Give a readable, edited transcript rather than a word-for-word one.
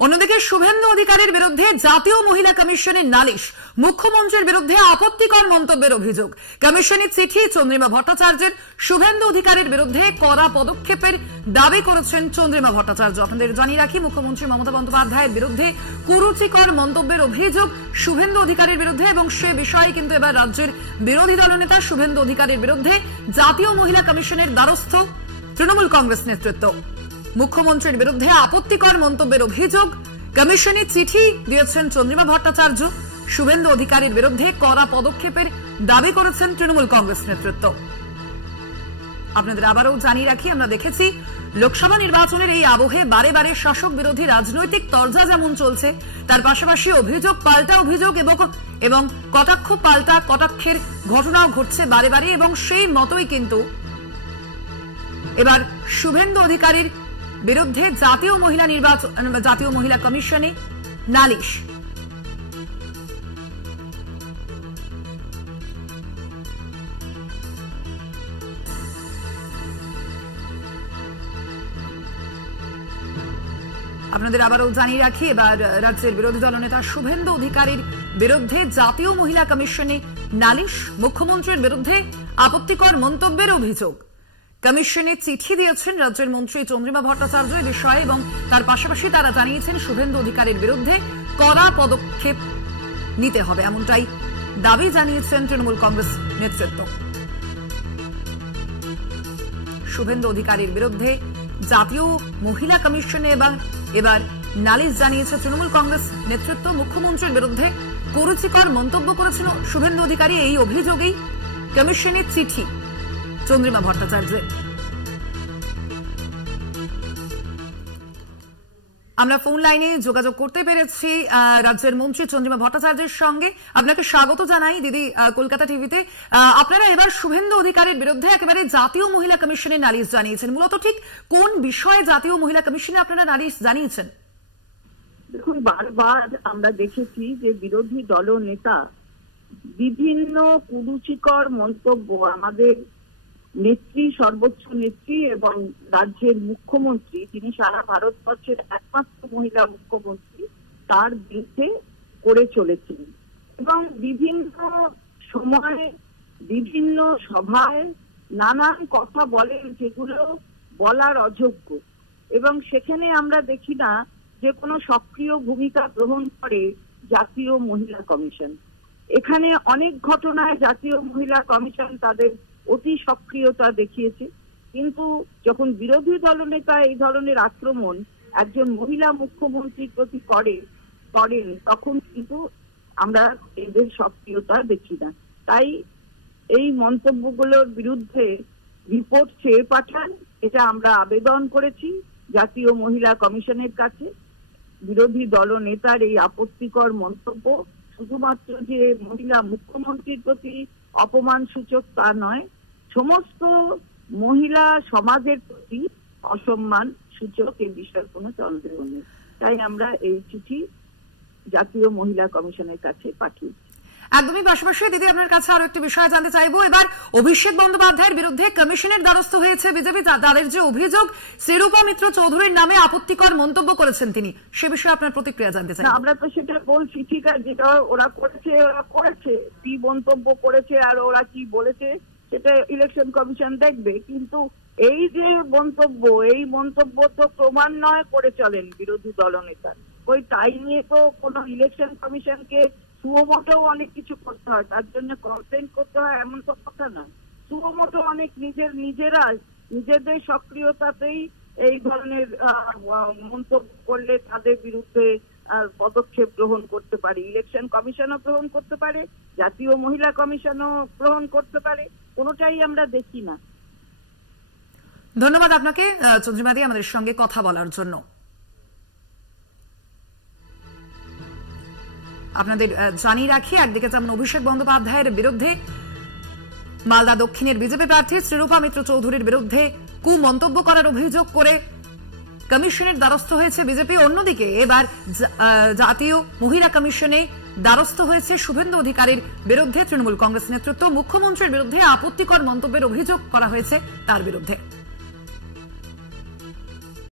অন্যদিকে শুভেন্দু অধিকারীর বিরুদ্ধে জাতীয় মহিলা কমিশনের নালিশ, মুখ্যমন্ত্রীর বিরুদ্ধে আপত্তিকর মন্তব্যের অভিযোগ, কমিশনের চিঠি চন্দ্রিমা ভট্টাচার্যের, শুভেন্দু অধিকারীর বিরুদ্ধে কড়া পদক্ষেপের দাবি করেছেন চন্দ্রিমা ভট্টাচার্য। আপনাদের জানিয়ে রাখি, মুখ্যমন্ত্রী মমতা বন্দ্যোপাধ্যায়ের বিরুদ্ধে কুরুচিকর মন্তব্যের অভিযোগ শুভেন্দু অধিকারীর বিরুদ্ধে, এবং সে বিষয়ে কিন্তু এবার রাজ্যের বিরোধী দলনেতা শুভেন্দু অধিকারীর বিরুদ্ধে জাতীয় মহিলা কমিশনের দ্বারস্থ তৃণমূল কংগ্রেস নেতৃত্ব। মুখ্যমন্ত্রীর বিরুদ্ধে আপত্তিকর মন্তব্যের অভিযোগ, কমিশনে চিঠি দিয়েছেন চন্দ্রিমা ভট্টাচার্য, শুভেন্দু অধিকারীর বিরুদ্ধে কড়া পদক্ষেপের দাবি করেছেন তৃণমূল কংগ্রেস নেতৃত্ব। আপনাদের আবারও জানিয়ে রাখি, আমরা দেখেছি লোকসভা নির্বাচনের এই আবহে বারে বারে শাসক বিরোধী রাজনৈতিক তরজা যেমন চলছে, তার পাশাপাশি অভিযোগ পাল্টা অভিযোগ এবং কটাক্ষ পাল্টা কটাক্ষের ঘটনাও ঘটছে বারে বারে, এবং সেই মতোই কিন্তু এবার শুভেন্দু অধিকারীর বিরুদ্ধে জাতীয় মহিলা কমিশনে নালিশ। আপনাদের আবারও জানিয়ে রাখি, এবার রাজ্যের বিরোধী দলনেতা শুভেন্দু অধিকারীর বিরুদ্ধে জাতীয় মহিলা কমিশনে নালিশ, মুখ্যমন্ত্রীর বিরুদ্ধে আপত্তিকর মন্তব্যের অভিযোগ, কমিশনে চিঠি দিয়েছেন রাজ্যের মন্ত্রী চন্দ্রিমা ভট্টাচার্য এই বিষয়ে, এবং তার পাশাপাশি তারা জানিয়েছেন শুভেন্দু অধিকারীর বিরুদ্ধে কড়া পদক্ষেপ নিতে হবে, এমনটাই দাবি জানিয়েছেন তৃণমূল কংগ্রেস নেতৃত্ব। শুভেন্দু অধিকারীর বিরুদ্ধে জাতীয় মহিলা কমিশনে এবার নালিশ জানিয়েছে তৃণমূল কংগ্রেস নেতৃত্ব। মুখ্যমন্ত্রীর বিরুদ্ধে কুরুচিকর মন্তব্য করেছেন শুভেন্দু অধিকারী, এই অভিযোগেই কমিশনের চিঠি চন্দ্রিমা ভট্টাচার্যের। আমরা ফোন লাইনে যোগাযোগ করতে পেরেছি রাজ্যের মন্ত্রী চন্দ্রিমা ভট্টাচার্যের সঙ্গে। আপনাকে স্বাগত জানাই দিদি কলকাতা টিভিতে। আপনারা এবার শুভেন্দু অধিকারীর বিরুদ্ধে একেবারে জাতীয় মহিলা কমিশনে নালিশ জানিয়েছেন, মূলত ঠিক কোন বিষয়ে জাতীয় মহিলা কমিশনে আপনারা নালিশ জানিয়েছেন? দেখুন, বারবার আমরা দেখেছি যে বিরোধী দলনেতা বিভিন্ন কুরুচিকর মন্তব্য আমাদের নেত্রী, সর্বোচ্চ নেত্রী এবং রাজ্যের মুখ্যমন্ত্রী, তিনি সারা ভারতবর্ষের একমাত্র মহিলা মুখ্যমন্ত্রী, তার বিরুদ্ধে করে চলেছেন, এবং বিভিন্ন সময়ে বিভিন্ন সভায় নানান কথা বলেন যেগুলো বলার অযোগ্য, এবং সেখানে আমরা দেখি না যে কোনো সক্রিয় ভূমিকা গ্রহণ করে জাতীয় মহিলা কমিশন। এখানে অনেক ঘটনায় জাতীয় মহিলা কমিশন তাদের অতি সক্রিয়তা দেখিয়েছে, কিন্তু যখন বিরোধী দলনেতা এই ধরনের আক্রমণ একজন মহিলা মুখ্যমন্ত্রীর প্রতি করেন, তখন কিন্তু আমরা এদের সক্রিয়তা দেখি না। তাই এই মন্তব্যগুলোর বিরুদ্ধে রিপোর্ট চেয়ে পাঠান, এটা আমরা আবেদন করেছি জাতীয় মহিলা কমিশনের কাছে। বিরোধী দলনেতার এই আপত্তিকর মন্তব্য শুধুমাত্র যে মহিলা মুখ্যমন্ত্রীর প্রতি অপমান সূচক তা নয়, সমস্ত মহিলা সমাজের প্রতি অসম্মান সূচক, এই বিষয়ে কোনো সন্দেহ নেই। তাই আমরা এই চিঠি জাতীয় মহিলা কমিশনের কাছে পাঠিয়েছি। একদমই। পাশাপাশি দিদি আপনার কাছে আরো একটি বিষয় জানতে চাইবো, এবার অভিষেক বন্দ্যোপাধ্যায়ের বিরুদ্ধে কমিশনের দ্বারস্থ হয়েছে বিজেপি, তাদের যে অভিযোগ শ্রীরূপা মিত্র চৌধুরীর নামে আপত্তিকর মন্তব্য করেছেন তিনি, সে বিষয়ে আপনার প্রতিক্রিয়া জানতে চাই। আমরা তো সেটা বলছি, ঠিক আছে, যেটা ওরা করেছে কি মন্তব্য করেছে আর ওরা কি বলেছে সেটা ইলেকশন কমিশন দেখবে, কিন্তু এই যে মন্তব্য তো ক্রমান্বয়ে করে চলেন বিরোধী দলনেতা, তাই নিয়ে তো কোনো ইলেকশন কমিশনকে সুমোটো অনেক কিছু করতে হয়, তার জন্য কমপ্লেন করতে হয় এমন তো কথা না। সুমোটো অনেক নিজেদের সক্রিয়তাতেই এই ধরনের মন্তব্য করলে তাদের বিরুদ্ধে পদক্ষেপ গ্রহণ করতে পারে, ইলেকশন কমিশনও গ্রহণ করতে পারে, জাতীয় মহিলা কমিশনও গ্রহণ করতে পারে, কোনোটাই আমরা দেখি না। ধন্যবাদ আপনাকে চন্দ্রিমাদি আমাদের সঙ্গে কথা বলার জন্য। আপনাদের জানিয়ে রাখি, একদিকে যেমন অভিষেক বন্দ্যোপাধ্যায়ের বিরুদ্ধে মালদা দক্ষিণের বিজেপি প্রার্থী শ্রীরূপা মিত্র চৌধুরীর বিরুদ্ধে কুমন্তব্য করার অভিযোগ করে কমিশনের দ্বারস্থ হয়েছে বিজেপি, অন্যদিকে এবার জাতীয় মহিলা কমিশনে দ্বারস্থ হয়েছে শুভেন্দু অধিকারীর বিরুদ্ধে তৃণমূল কংগ্রেস নেতৃত্ব। মুখ্যমন্ত্রীর বিরুদ্ধে আপত্তিকর মন্তব্যের অভিযোগ করা হয়েছে তার বিরুদ্ধে।